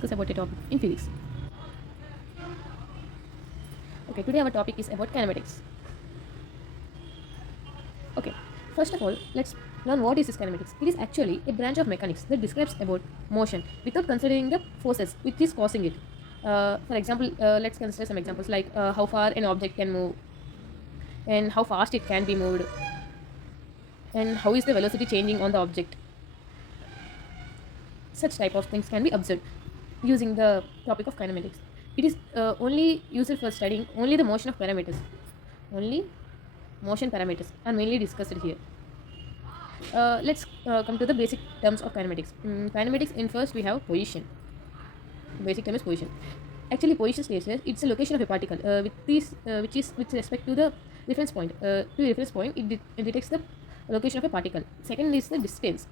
discuss about a topic in physics. Okay, today our topic is about kinematics. Okay, first of all, let's learn what is this kinematics. It is actually a branch of mechanics that describes about motion without considering the forces which is causing it. For example, let's consider some examples like how far an object can move and how fast it can be moved and how is the velocity changing on the object. Such type of things can be observed using the topic of kinematics. It is only used for studying only the motion of parameters. Only motion parameters are mainly discussed here. Let's come to the basic terms of kinematics. Kinematics, in first we have position. Basic term is position. Actually, position states that it's a location of a particle which is with respect to the reference point. To the reference point, it detects the location of a particle. Second is the distance.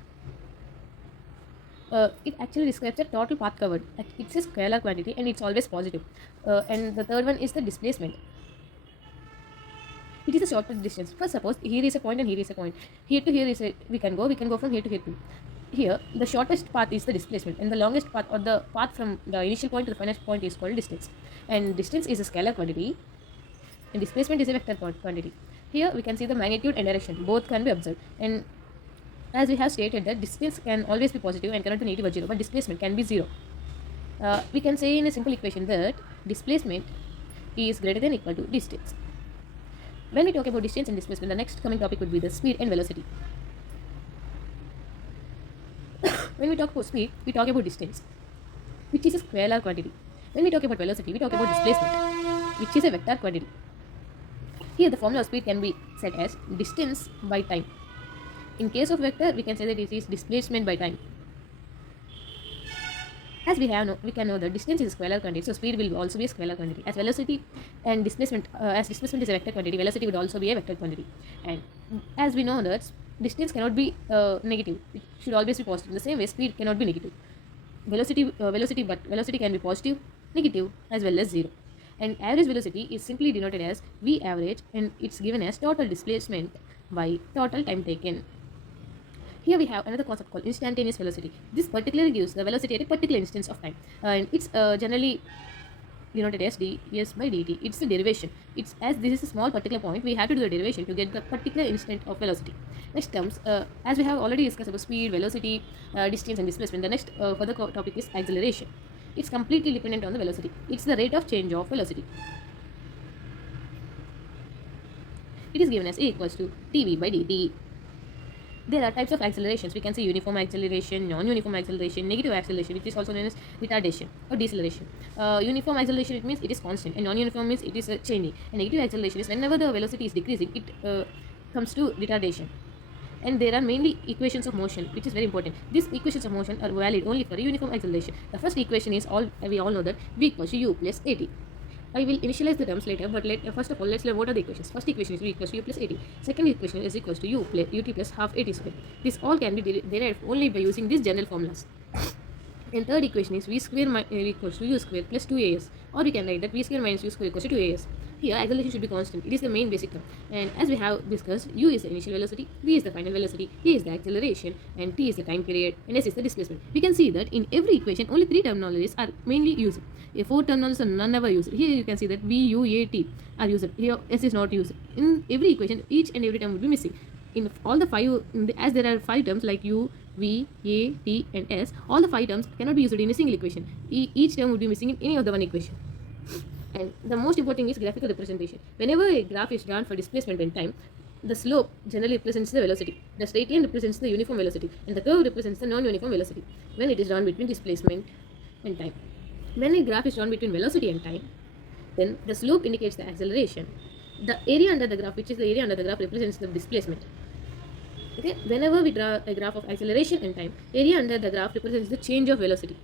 It actually describes the total path covered. It's a scalar quantity and it's always positive. And the third one is the displacement. It is a shortest distance. First, suppose here is a point and here is a point. Here to here is we can go from here to here too. Here, the shortest path is the displacement, and the longest path or the path from the initial point to the final point is called distance. And distance is a scalar quantity, and displacement is a vector quantity. Here we can see the magnitude and direction. Both can be observed. And as we have stated that distance can always be positive and cannot be negative or zero, but displacement can be zero. We can say in a simple equation that displacement is greater than or equal to distance. When we talk about distance and displacement, the next coming topic would be the speed and velocity. When we talk about speed, we talk about distance, which is a scalar quantity. When we talk about velocity, we talk about displacement, which is a vector quantity. Here, the formula of speed can be set as distance by time. In case of vector, we can say that it is displacement by time. As we can know that distance is a scalar quantity, so speed will also be a scalar quantity. As velocity and displacement, as displacement is a vector quantity, velocity would also be a vector quantity. And as we know that distance cannot be negative; it should always be positive. In the same way, speed cannot be negative. Velocity can be positive, negative, as well as zero. And average velocity is simply denoted as v average, and it's given as total displacement by total time taken. Here we have another concept called instantaneous velocity. This particularly gives the velocity at a particular instance of time, and it's generally denoted as ds by dt. It's the derivation. It's as this is a small particular point, we have to do the derivation to get the particular instant of velocity. Next terms, as we have already discussed about speed, velocity, distance, and displacement. The next further topic is acceleration. It's completely dependent on the velocity. It's the rate of change of velocity. It is given as a equals to dv by dt. There are types of accelerations. We can say uniform acceleration, non-uniform acceleration, negative acceleration, which is also known as retardation or deceleration. Uniform acceleration, it means it is constant, and non-uniform means it is changing. And negative acceleration is whenever the velocity is decreasing, it comes to retardation. And there are mainly equations of motion, which is very important. These equations of motion are valid only for uniform acceleration. The first equation is we all know that v equals to u plus at. I will initialize the terms later, but first of all, let's learn what are the equations. First equation is v equals to u plus at. Second equation is equals to ut plus half at square. This all can be derived only by using these general formulas. And third equation is v square equals to u square plus 2as, or we can write that v square minus u square equals to 2as. Here, acceleration should be constant. It is the main basic term. And as we have discussed, u is the initial velocity, v is the final velocity, a is the acceleration, and t is the time period, and s is the displacement. We can see that in every equation, only three terminologies are mainly used. Four terminologies are none ever used. Here you can see that v, u, a, t are used. Here s is not used. In every equation, each and every term will be missing. In all the five, as there are five terms like u, v, a, t, and s, all the five terms cannot be used in a single equation. Each term would be missing in any of the one equation. And the most important thing is graphical representation. Whenever a graph is drawn for displacement and time, the slope generally represents the velocity. The straight line represents the uniform velocity, and the curve represents the non-uniform velocity when it is drawn between displacement and time. When a graph is drawn between velocity and time, then the slope indicates the acceleration. The area under the graph, which is the area under the graph, represents the displacement. Okay, whenever we draw a graph of acceleration and time, area under the graph represents the change of velocity.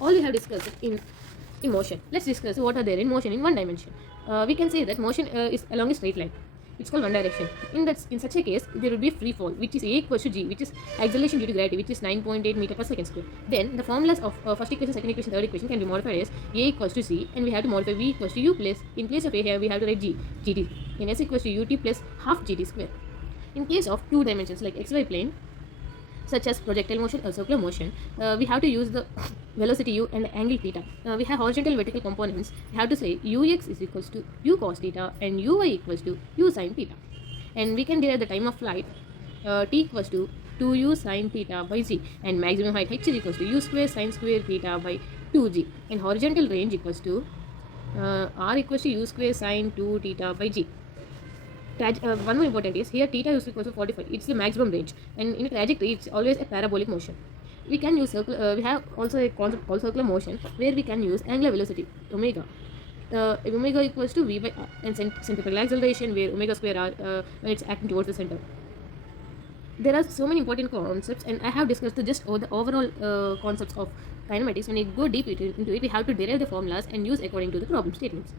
All we have discussed in motion. Let's discuss what are there in motion in one dimension. We can say that motion is along a straight line. It's called one direction. In such a case, there will be a free fall, which is a equals to g, which is acceleration due to gravity, which is 9.8 meter per second square. Then the formulas of first equation, second equation, third equation can be modified as a equals to c, and we have to modify v equals to u plus, in place of a here we have to write gt, and s equals to ut plus half gt square. In case of two dimensions like xy plane, such as projectile motion or circular motion, we have to use the velocity u and the angle theta. We have horizontal and vertical components. We have to say ux is equals to u cos theta and uy equals to u sin theta. And we can derive the time of flight t equals to 2u sin theta by g, and maximum height h is equals to u square sin square theta by 2g, and horizontal range equals to r equals to u square sin 2 theta by g. One more important is here theta is equal to 45. It's the maximum range, and in a trajectory it's always a parabolic motion. We can use we have also a concept called circular motion where we can use angular velocity omega. Omega equals to v by r, and centripetal acceleration where omega square r when it's acting towards the center. There are so many important concepts, and I have discussed just the overall concepts of kinematics. When we go deep into it, we have to derive the formulas and use according to the problem statements.